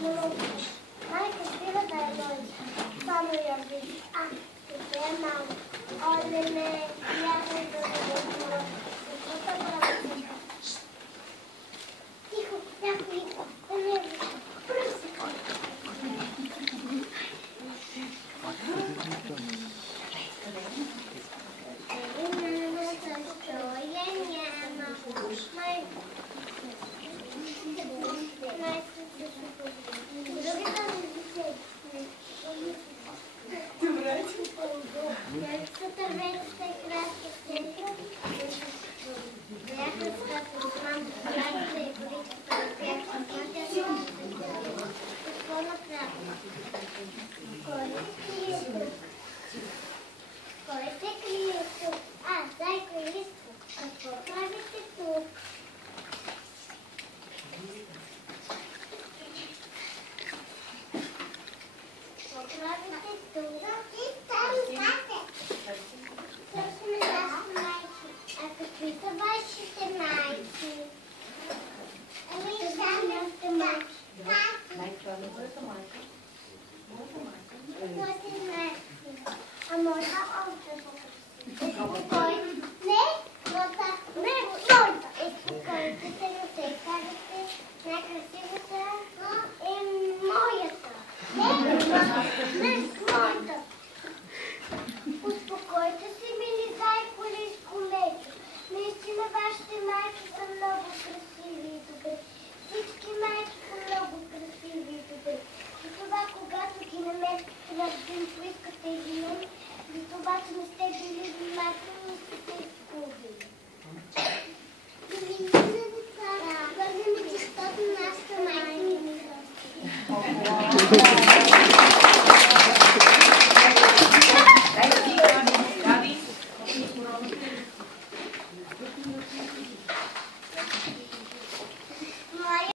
Майка спира да я носи. Само я види. Къде е мама? Оле, не, някой да забързва. Каквото правя? Тихо, някой да не е вижда. Пръси. Кой се крие тук? Зайко и Лиско, какво правите тук? Какво правите тук? Търсиме нашите майки. Какви са вашите майки? Нашите майки. Моята още по-красива. Не, моята. Не, моята. Успокойте се, не се кажете. Най-красивата е моята. Не, моята. Успокойте се, мили зайко, Лиско, Мечо. Наистина вашите майки са много красиви и добри. Всички майки са много красиви и добри. И това, когато ги намерите на един, поискате един, за това, че не сте